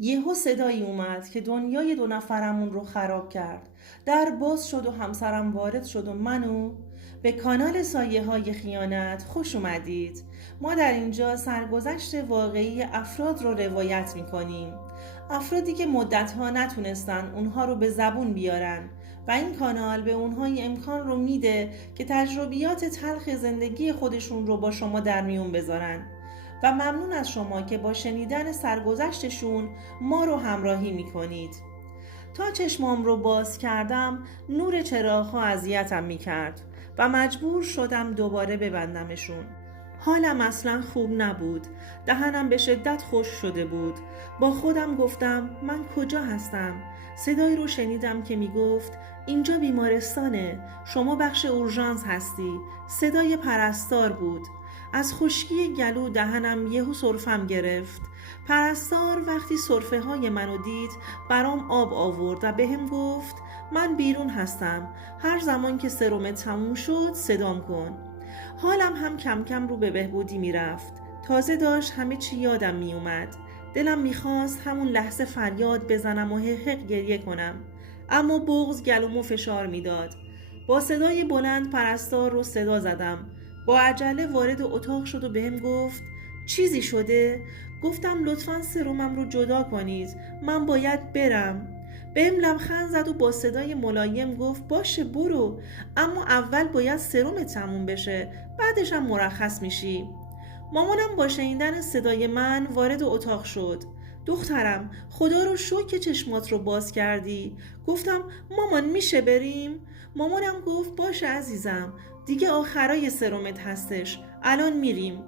یهو صدایی اومد که دنیای دو نفرمون رو خراب کرد. در باز شد و همسرم وارد شد و منو به کانال سایه های خیانت خوش اومدید. ما در اینجا سرگذشت واقعی افراد رو روایت میکنیم. افرادی که مدتها نتونستن اونها رو به زبون بیارن و این کانال به اونها امکان رو میده که تجربیات تلخ زندگی خودشون رو با شما در میون بذارن. و ممنون از شما که با شنیدن سرگذشتشون ما رو همراهی میکنید. تا چشمام رو باز کردم نور چراغ‌ها اذیتم میکرد و مجبور شدم دوباره ببندمشون. حالم اصلا خوب نبود. دهنم به شدت خشک شده بود. با خودم گفتم من کجا هستم؟ صدایی رو شنیدم که میگفت اینجا بیمارستانه، شما بخش اورژانس هستی. صدای پرستار بود. از خشکی گلو دهنم یهو سرفم گرفت. پرستار وقتی سرفه های منو دید برام آب آورد و بهم گفت من بیرون هستم، هر زمان که سرم تموم شد صدام کن. حالم هم کم کم رو به بهبودی میرفت. تازه داشت همه چی یادم میومد. دلم میخواست همون لحظه فریاد بزنم و حق گریه کنم، اما بغض گلومو فشار میداد. با صدای بلند پرستار رو صدا زدم. با عجله وارد اتاق شد و بهم گفت چیزی شده؟ گفتم لطفاً سرمم رو جدا کنید، من باید برم. بهم لبخند زد و با صدای ملایم گفت باشه برو، اما اول باید سرم تموم بشه، بعدش هم مرخص میشی. مامانم با شنیدن صدای من وارد اتاق شد. دخترم خدا رو شکر که چشمات رو باز کردی. گفتم مامان میشه بریم؟ مامانم گفت باشه عزیزم، دیگه آخرای سرمت هستش، الان میریم.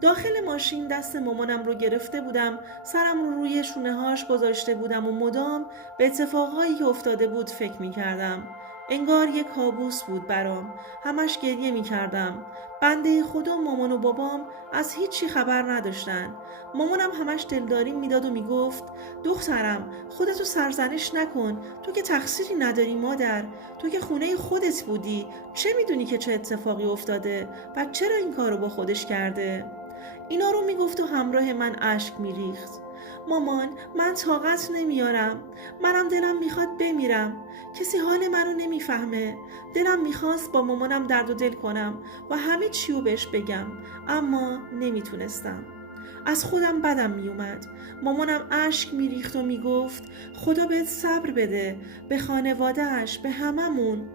داخل ماشین دست مامانم رو گرفته بودم، سرم رو روی شونه هاش گذاشته بودم و مدام به اتفاقهایی که افتاده بود فکر می کردم. انگار یک کابوس بود برام. همش گریه می کردم. بنده خدا مامان و بابام از هیچی خبر نداشتن. مامانم همش دلداری میداد و میگفت دخترم خودتو سرزنش نکن، تو که تقصیری نداری مادر، تو که خونه خودت بودی، چه میدونی که چه اتفاقی افتاده و چرا این کارو با خودش کرده؟ اینا رو میگفت و همراه من اشک میریخت. مامان من طاقت نمیارم، منم دلم میخواد بمیرم، کسی حال منو نمیفهمه. دلم میخواست با مامانم درد و دل کنم و همه چیو بهش بگم، اما نمیتونستم. از خودم بدم میومد. مامانم اشک میریخت و میگفت خدا بهت صبر بده، به خانواده‌اش، به هممون.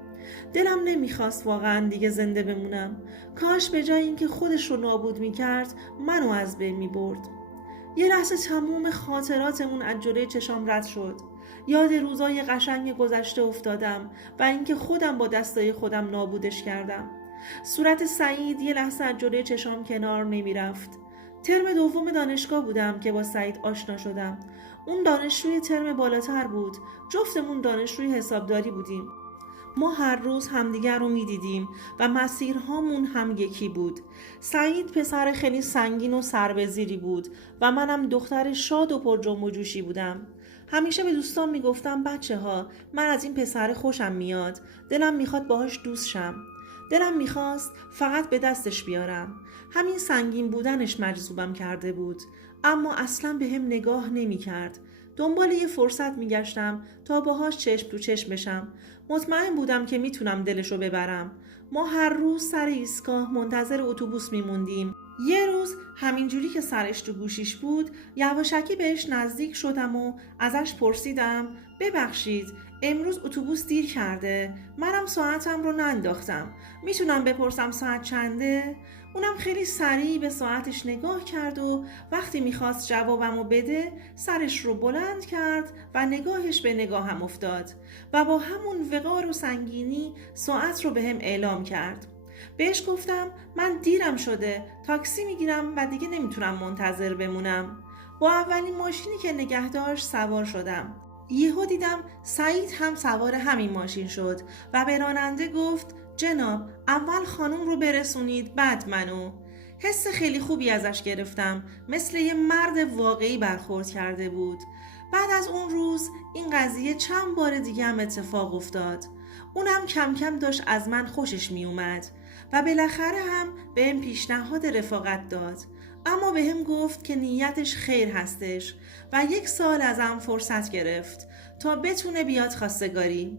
دلم نمیخواست واقعا دیگه زنده بمونم. کاش به جای اینکه خودش رو نابود میکرد منو از بین میبرد. یه لحظه تموم خاطراتمون از جلوی چشام رد شد. یاد روزای قشنگ گذشته افتادم و اینکه خودم با دستای خودم نابودش کردم. صورت سعید یه لحظه از جلوی چشام کنار نمیرفت. ترم دوم دانشگاه بودم که با سعید آشنا شدم. اون دانشجوی ترم بالاتر بود. جفتمون دانشجوی حسابداری بودیم. ما هر روز همدیگر رو میدیدیم و مسیرهامون هم یکی بود. سعید پسر خیلی سنگین و سربزیری بود و منم دختر شاد و پر جنب و جوشی بودم. همیشه به دوستان میگفتم بچه ها من از این پسر خوشم میاد، دلم میخواد باهاش دوست شم. دلم میخواست فقط به دستش بیارم. همین سنگین بودنش مجذوبم کرده بود، اما اصلا به هم نگاه نمیکرد. دنبال یه فرصت میگشتم تا باهاش چشم تو چشم بشم. مطمئن بودم که میتونم دلشو ببرم. ما هر روز سر ایستگاه منتظر اتوبوس میموندیم. یه روز همینجوری که سرش تو گوشیش بود یواشکی بهش نزدیک شدم و ازش پرسیدم ببخشید امروز اتوبوس دیر کرده، منم ساعتم رو ننداختم، میتونم بپرسم ساعت چنده؟ اونم خیلی سریع به ساعتش نگاه کرد و وقتی میخواست جوابمو بده سرش رو بلند کرد و نگاهش به نگاهم افتاد و با همون وقار و سنگینی ساعت رو بهم اعلام کرد. بهش گفتم من دیرم شده، تاکسی میگیرم و دیگه نمیتونم منتظر بمونم. با اولین ماشینی که نگه داشت سوار شدم. یهو دیدم سعید هم سوار همین ماشین شد و به راننده گفت جناب اول خانم رو برسونید بعد منو. حس خیلی خوبی ازش گرفتم، مثل یه مرد واقعی برخورد کرده بود. بعد از اون روز این قضیه چند بار دیگه هم اتفاق افتاد. اونم کم کم داشت از من خوشش می اومد و بالاخره هم بهم پیشنهاد رفاقت داد. اما به هم گفت که نیتش خیر هستش و 1 سال ازم فرصت گرفت تا بتونه بیاد خواستگاری،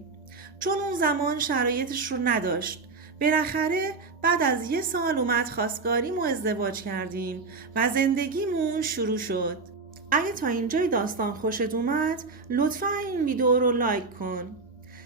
چون اون زمان شرایطش رو نداشت. بالاخره بعد از 1 سال اومد خواستگاریم و ازدواج کردیم و زندگیمون شروع شد. اگه تا اینجای داستان خوشت اومد لطفاً این ویدیو رو لایک کن.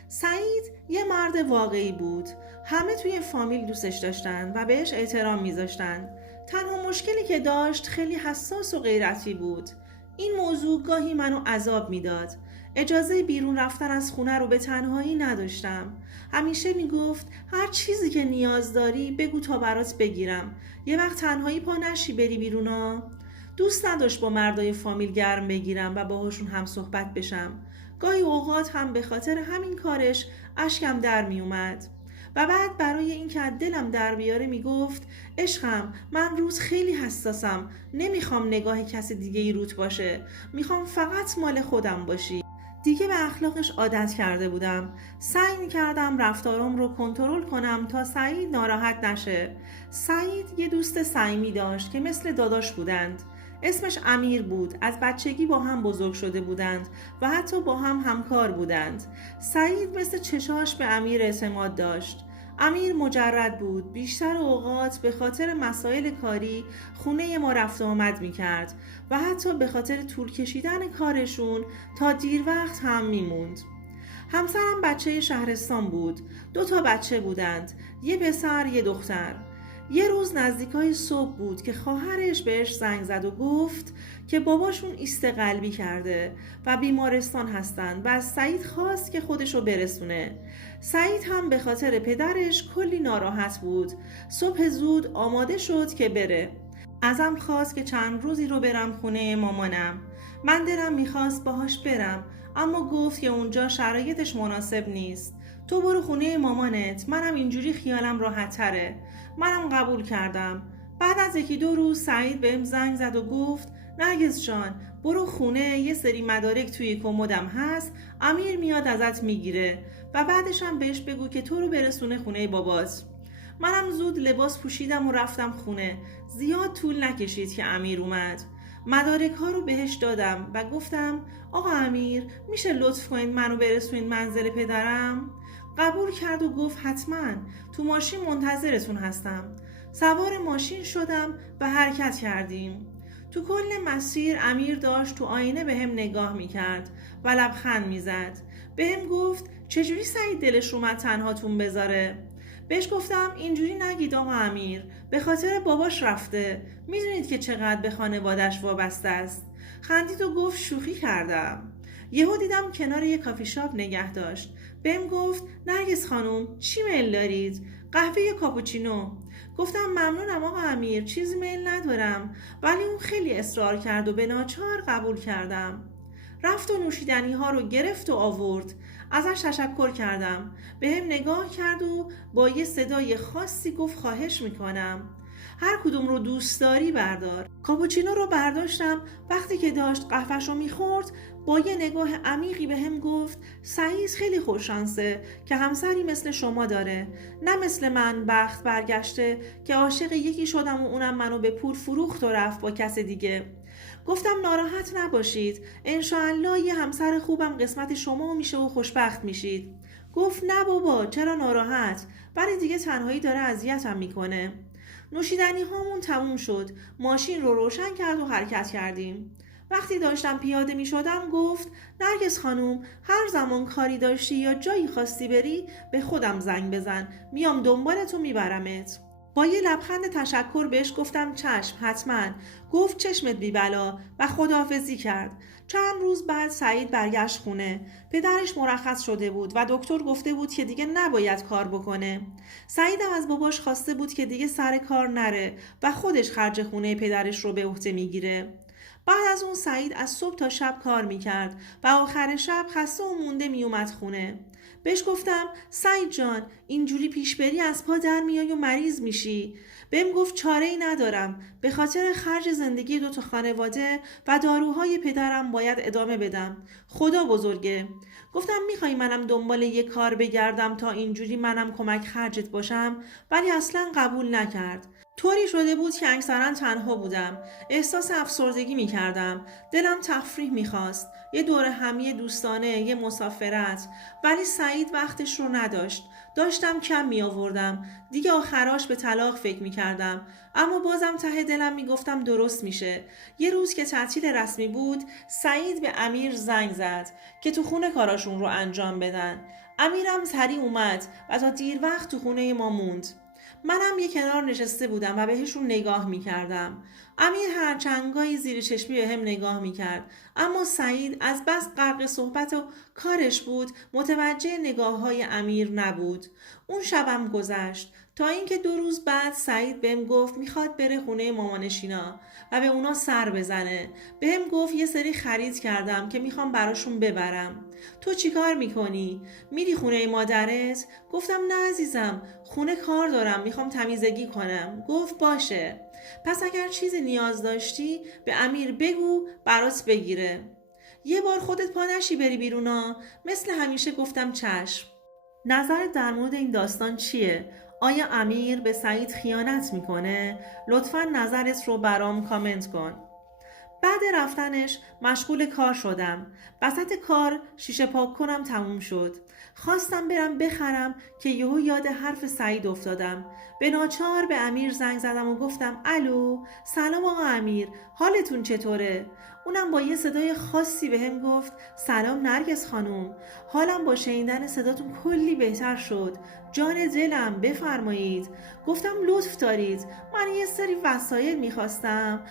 سعید یه مرد واقعی بود. همه توی فامیل دوستش داشتن و بهش احترام میذاشتن. تنها مشکلی که داشت خیلی حساس و غیرتی بود. این موضوع گاهی منو عذاب میداد. اجازه بیرون رفتن از خونه رو به تنهایی نداشتم. همیشه میگفت هر چیزی که نیاز داری بگو تا برات بگیرم. یه وقت تنهایی پا نشی بری بیرونا. دوست نداشت با مردای فامیل گرم بگیرم و باهاشون هم صحبت بشم. گاهی اوقات هم به خاطر همین کارش اشکم در می اومد. و بعد برای این که دلم در بیاره می گفت عشقم من روز خیلی حساسم، نمیخوام نگاه کسی دیگه ای روت باشه، میخوام فقط مال خودم باشی. دیگه به اخلاقش عادت کرده بودم. سعی می‌کردم رفتارم رو کنترل کنم تا سعید ناراحت نشه. سعید یه دوست صمیمی داشت که مثل داداش بودند. اسمش امیر بود. از بچگی با هم بزرگ شده بودند و حتی با هم همکار بودند. سعید مثل چشاش به امیر اعتماد داشت. امیر مجرد بود. بیشتر اوقات به خاطر مسائل کاری خونه ما رفت و آمد می‌کرد و حتی به خاطر طول کشیدن کارشون تا دیر وقت هم میموند. همسرم بچه شهرستان بود. 2 بچه بودند. یه پسر یه دختر. یه روز نزدیکای صبح بود که خواهرش بهش زنگ زد و گفت که باباشون ایست قلبی کرده و بیمارستان هستن و از سعید خواست که خودشو برسونه. سعید هم به خاطر پدرش کلی ناراحت بود. صبح زود آماده شد که بره. ازم خواست که چند روزی رو برم خونه مامانم. من دلم میخواست باهاش برم، اما گفت که اونجا شرایطش مناسب نیست. تو برو خونه مامانت، منم اینجوری خیالم راحت تره. منم قبول کردم. بعد از 1-2 روز سعید بهم زنگ زد و گفت نرگس جان برو خونه، یه سری مدارک توی کمدم هست، امیر میاد ازت میگیره و بعدش هم بهش بگو که تو رو برسونه خونه بابات. منم زود لباس پوشیدم و رفتم خونه. زیاد طول نکشید که امیر اومد. مدارک ها رو بهش دادم و گفتم آقا امیر میشه لطف کنید منو برسونید منزل پدرم؟ قبول کرد و گفت حتما، تو ماشین منتظرتون هستم. سوار ماشین شدم و حرکت کردیم. تو کل مسیر امیر داشت تو آینه به هم نگاه میکرد و لبخند میزد. به هم گفت چجوری سعید دلش اومد تنهاتون بذاره؟ بهش گفتم اینجوری نگید آقا امیر، به خاطر باباش رفته، میدونید که چقدر به خانوادش وابسته است. خندید و گفت شوخی کردم. یهو دیدم کنار یه کافی شاپ نگه داشت. بهم گفت نرگس خانم چی میل دارید؟ قهوه یا کاپوچینو؟ گفتم ممنونم آقا امیر، چیزی میل ندارم، ولی اون خیلی اصرار کرد و به ناچار قبول کردم. رفت و نوشیدنی ها رو گرفت و آورد. ازش تشکر کردم. به هم نگاه کرد و با یه صدای خاصی گفت خواهش میکنم. هر کدوم رو دوست داری بردار. کاپوچینو رو برداشتم. وقتی که داشت قهوه‌ش رو میخورد با یه نگاه عمیقی به هم گفت سعید خیلی خوششانسه که همسری مثل شما داره، نه مثل من بخت برگشته که عاشق یکی شدم و اونم منو به پول فروخت و رفت با کس دیگه. گفتم ناراحت نباشید، انشاءالله یه همسر خوبم قسمت شما میشه و خوشبخت میشید. گفت نه بابا چرا ناراحت، ولی دیگه تنهایی داره اذیتم میکنه. نوشیدنی هامون تموم شد. ماشین رو روشن کرد و حرکت کردیم. وقتی داشتم پیاده می شدم گفت نرگس خانوم هر زمان کاری داشتی یا جایی خواستی بری به خودم زنگ بزن، میام دنبالت و میبرمت. با یه لبخند تشکر بهش گفتم چشم حتما. گفت چشمت بی بلا و خداحافظی کرد. چند روز بعد سعید برگشت خونه. پدرش مرخص شده بود و دکتر گفته بود که دیگه نباید کار بکنه. سعیدم از باباش خواسته بود که دیگه سر کار نره و خودش خرج خونه پدرش رو به عهده میگیره. بعد از اون سعید از صبح تا شب کار میکرد و آخر شب خسته و مونده میومد خونه. بهش گفتم سعید جان اینجوری پیش بری از پا در میای و مریض میشی. بهم گفت چاره‌ای ندارم، به خاطر خرج زندگی 2 خانواده و داروهای پدرم باید ادامه بدم. خدا بزرگه. گفتم میخوای منم دنبال یه کار بگردم تا اینجوری منم کمک خرجت باشم، ولی اصلا قبول نکرد. طوری شده بود که اکثرا تنها بودم. احساس افسردگی می کردم. دلم تفریح می خواست. یه دور همی دوستانه، یه مسافرت. ولی سعید وقتش رو نداشت. داشتم کم می آوردم. دیگه آخراش به طلاق فکر می کردم. اما بازم ته دلم می گفتم درست میشه. یه روز که تعطیل رسمی بود، سعید به امیر زنگ زد که تو خونه کاراشون رو انجام بدن. امیرم سریع اومد و تا دیر وقت تو خونه ما موند. منم یه کنار نشسته بودم و بهشون نگاه می کردم. امیر هر چنگایی زیر چشمی به هم نگاه می کرد. اما سعید از بس غرق صحبت و کارش بود متوجه نگاه های امیر نبود. اون شبم گذشت تا اینکه 2 روز بعد سعید بهم گفت میخواد بره خونه مامانشینا و به اونا سر بزنه. بهم گفت یه سری خرید کردم که میخوام براشون ببرم. تو چیکار میکنی؟ میری خونه مادرت؟ گفتم نه عزیزم، خونه کار دارم، میخوام تمیزگی کنم. گفت باشه. پس اگر چیزی نیاز داشتی به امیر بگو برات بگیره. یه بار خودت پا نشی بری بیرونا؟ مثل همیشه گفتم چشم. نظرت در مورد این داستان چیه؟ آیا امیر به سعید خیانت میکنه؟ لطفاً نظرت رو برام کامنت کن. بعد رفتنش مشغول کار شدم. وسط کار شیشه پاک کنم تموم شد. خواستم برم بخرم که یهو یاد حرف سعید افتادم. به ناچار به امیر زنگ زدم و گفتم الو، سلام آقا امیر، حالتون چطوره؟ اونم با یه صدای خاصی بهم گفت سلام نرگس خانوم، حالم با شنیدن صداتون کلی بهتر شد. جان دلم بفرمایید. گفتم لطف دارید، من یه سری وسایل میخواستم.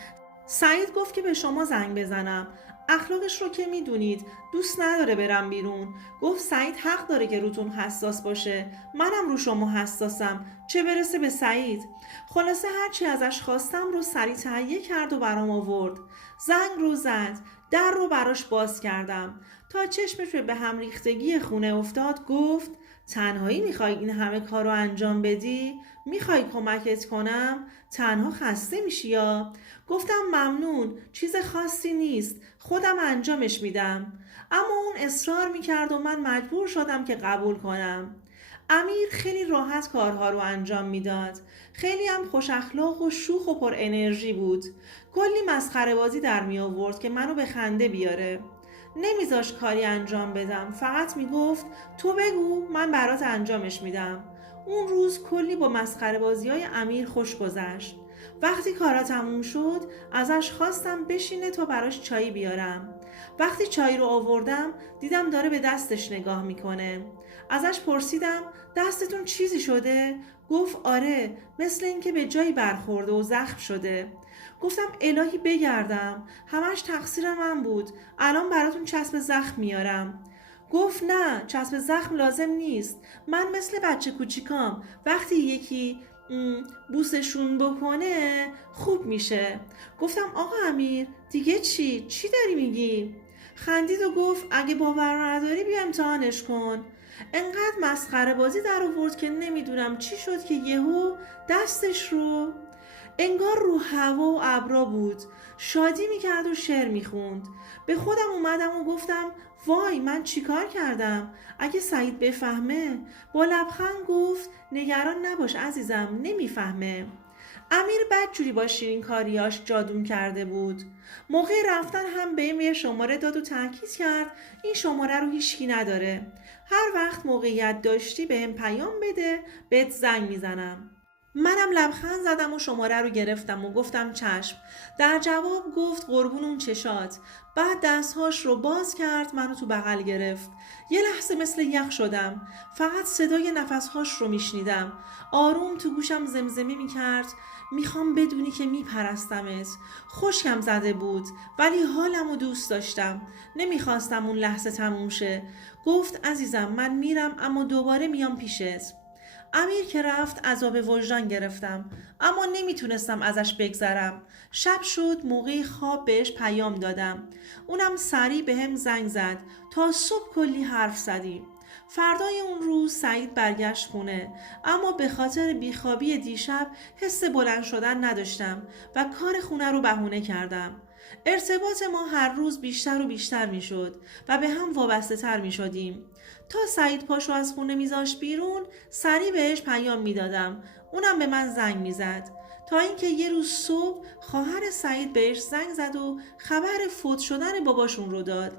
سعید گفت که به شما زنگ بزنم. اخلاقش رو که میدونید، دوست نداره برم بیرون. گفت سعید حق داره که روتون حساس باشه. منم رو شما حساسم، چه برسه به سعید. خلاصه هرچی ازش خواستم رو سریع تهیه کرد و برام آورد. زنگ رو زد. در رو براش باز کردم. تا چشمش به هم ریختگی خونه افتاد گفت تنهایی میخوای این همه کار رو انجام بدی؟ میخوای کمکت کنم؟ تنها خسته میشی یا؟ گفتم ممنون، چیز خاصی نیست، خودم انجامش میدم. اما اون اصرار میکرد و من مجبور شدم که قبول کنم. امیر خیلی راحت کارها رو انجام میداد. خیلی هم خوش اخلاق و شوخ و پر انرژی بود. کلی مسخره بازی در می آورد که منو به خنده بیاره. نمیذاش کاری انجام بدم، فقط میگفت تو بگو من برات انجامش میدم. اون روز کلی با مسخره بازی های امیر خوش گذشت. وقتی کارا تموم شد ازش خواستم بشینه تا براش چایی بیارم. وقتی چای رو آوردم دیدم داره به دستش نگاه میکنه. ازش پرسیدم دستتون چیزی شده؟ گفت آره، مثل اینکه به جایی برخورده و زخم شده. گفتم الهی بگردم، همش تقصیر من بود، الان براتون چسب زخم میارم. گفت نه، چسب زخم لازم نیست، من مثل بچه کوچیکام وقتی یکی بوسشون بکنه خوب میشه. گفتم آقا امیر دیگه چی داری میگی؟ خندید و گفت اگه باور نداری بیا امتحانش کن. انقدر مسخره بازی در آورد که نمیدونم چی شد که یهو دستش رو انگار رو هوا و ابرا بود، شادی میکرد و شعر میخوند. به خودم اومدم و گفتم وای من چیکار کردم؟ اگه سعید بفهمه؟ با لبخند گفت نگران نباش عزیزم، نمیفهمه. امیر بدجوری با شیرین کاریاش جادوم کرده بود. موقع رفتن هم بهم یه شماره داد و تاکید کرد این شماره رو هیچکی نداره. هر وقت موقعیت داشتی بهم پیام بده، بهت زنگ میزنم. منم لبخند زدم و شماره رو گرفتم و گفتم چشم. در جواب گفت قربون اون چشات. بعد دستهاش رو باز کرد، منو تو بغل گرفت. یه لحظه مثل یخ شدم. فقط صدای نفسهاش رو میشنیدم. آروم تو گوشم زمزمه میکرد میخوام بدونی که میپرستمت. خشکم زده بود ولی حالمو دوست داشتم. نمیخواستم اون لحظه تموم شه. گفت عزیزم من میرم اما دوباره میام پیشت. امیر که رفت عذاب وجدان گرفتم، اما نمیتونستم ازش بگذرم. شب شد، موقع خواب بهش پیام دادم. اونم سریع به هم زنگ زد. تا صبح کلی حرف زدیم. فردای اون روز سعید برگشت خونه، اما به خاطر بیخوابی دیشب حس بلند شدن نداشتم و کار خونه رو بهونه کردم. ارتباط ما هر روز بیشتر و بیشتر می شد و به هم وابسته تر می شدیم. تا سعید پاشو از خونه میذاشت بیرون سریع بهش پیام میدادم، اونم به من زنگ میزد. تا اینکه یه روز صبح خواهر سعید بهش زنگ زد و خبر فوت شدن باباشون رو داد.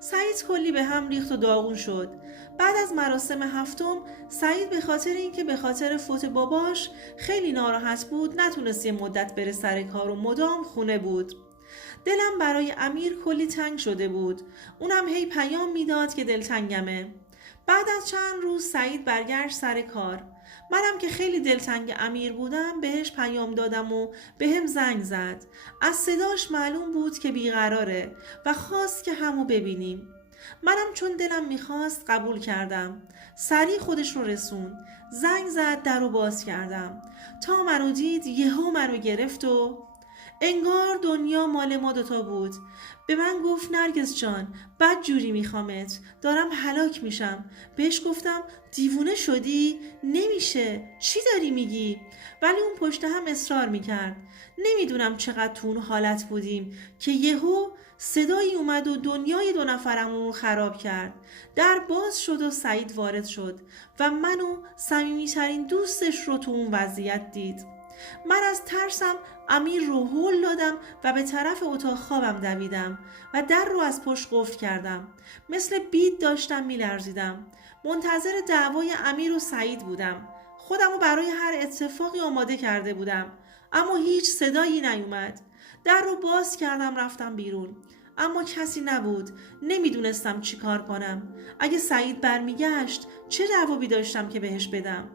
سعید کلی به هم ریخت و داغون شد. بعد از مراسم هفتم سعید به خاطر اینکه به خاطر فوت باباش خیلی ناراحت بود نتونست یه مدت بره سر کار و مدام خونه بود. دلم برای امیر کلی تنگ شده بود. اونم هی پیام میداد که دلتنگمه. بعد از چند روز سعید برگشت سر کار. منم که خیلی دلتنگ امیر بودم بهش پیام دادم و بهم زنگ زد. از صداش معلوم بود که بیقراره و خواست که همو ببینیم. منم چون دلم میخواست قبول کردم. سریع خودش رو رسون. زنگ زد، در رو باز کردم. تا منو دید یهو منو گرفت و انگار دنیا مال ما دوتا بود. به من گفت نرگس جان بد جوری میخوامت، دارم هلاک میشم. بهش گفتم دیوونه شدی؟ نمیشه، چی داری میگی؟ ولی اون پشت هم اصرار میکرد. نمیدونم چقدر تو اون حالت بودیم که یهو صدایی اومد و دنیای دو نفرمون رو خراب کرد. در باز شد و سعید وارد شد و منو صمیمی‌ترین دوستش رو تو اون وضعیت دید. من از ترسم امیر رو هل دادم و به طرف اتاق خوابم دویدم و در رو از پشت قفل کردم. مثل بید داشتم میلرزیدم. منتظر دعوای امیر و سعید بودم. خودمو برای هر اتفاقی آماده کرده بودم، اما هیچ صدایی نیومد. در رو باز کردم، رفتم بیرون، اما کسی نبود. نمیدونستم چی کار کنم. اگه سعید برمیگشت چه جوابی داشتم که بهش بدم؟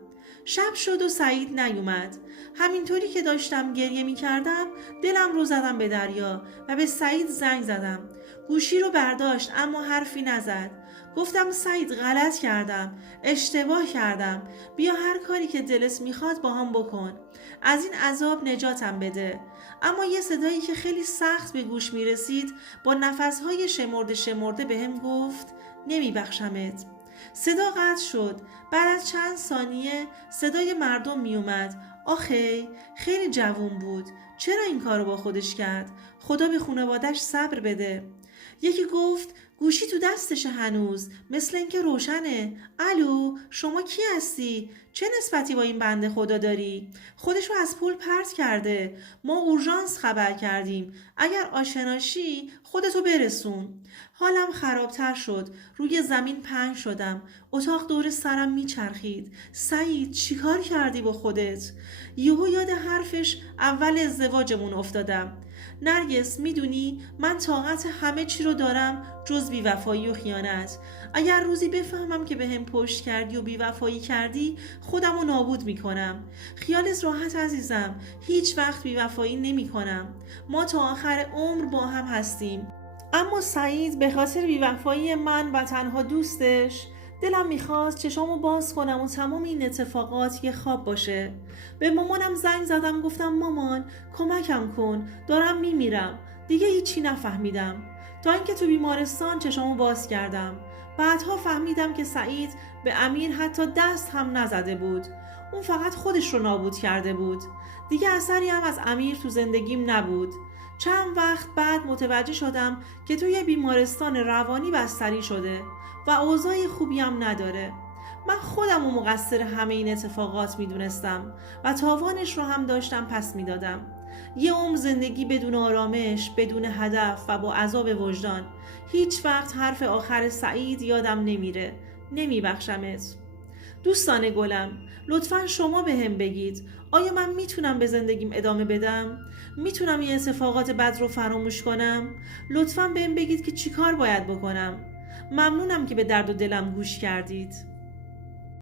شب شد و سعید نیومد. همینطوری که داشتم گریه می کردم دلم رو زدم به دریا و به سعید زنگ زدم. گوشی رو برداشت اما حرفی نزد. گفتم سعید غلط کردم، اشتباه کردم، بیا هر کاری که دلت میخواد با هم بکن، از این عذاب نجاتم بده. اما یه صدایی که خیلی سخت به گوش میرسید با نفسهای شمرده بهم گفت نمیبخشمت. صدا قطع شد. بعد از چند ثانیه صدای مردم می اومد. آخه خیلی جوون بود، چرا این کارو با خودش کرد؟ خدا به خانواده‌اش صبر بده. یکی گفت گوشی تو دستشه هنوز، مثل اینکه روشنه. الو، شما کی هستی؟ چه نسبتی با این بنده خدا داری؟ خودشو از پل پرت کرده. ما اورژانس خبر کردیم. اگر آشناشی خودتو برسون. حالم خرابتر شد. روی زمین پهن شدم. اتاق دور سرم میچرخید. سعید چیکار کردی با خودت؟ یهو یاد حرفش اول ازدواجمون افتادم. نرگس میدونی من طاقت همه چی رو دارم جز بیوفایی و خیانت. اگر روزی بفهمم که بهم پشت کردی و بیوفایی کردی خودمو نابود میکنم. خیالت راحت عزیزم، هیچ وقت بیوفایی نمیکنم. ما تا آخر عمر با هم هستیم. اما سعید به خاطر بیوفایی من و تنها دوستش دلم میخواست چشامو باز کنم و تمام این اتفاقات یه خواب باشه. به مامانم زنگ زدم، گفتم مامان کمکم کن، دارم میمیرم. دیگه هیچی نفهمیدم تا اینکه تو بیمارستان چشامو باز کردم. بعدها فهمیدم که سعید به امیر حتی دست هم نزده بود. اون فقط خودش رو نابود کرده بود. دیگه اثری هم از امیر تو زندگیم نبود. چند وقت بعد متوجه شدم که توی بیمارستان روانی بستری شده و اوضاع خوبی هم نداره. من خودم رو مقصر همه این اتفاقات میدونستم و تاوانش رو هم داشتم پس میدادم. یه عمر زندگی بدون آرامش، بدون هدف و با عذاب وجدان. هیچ وقت حرف آخر سعید یادم نمیره. نمیبخشمت. دوستان گلم، لطفاً شما بهم بگید آیا من میتونم به زندگیم ادامه بدم؟ میتونم این اتفاقات بد رو فراموش کنم؟ لطفاً بهم بگید که چیکار باید بکنم. ممنونم که به درد و دلم گوش کردید.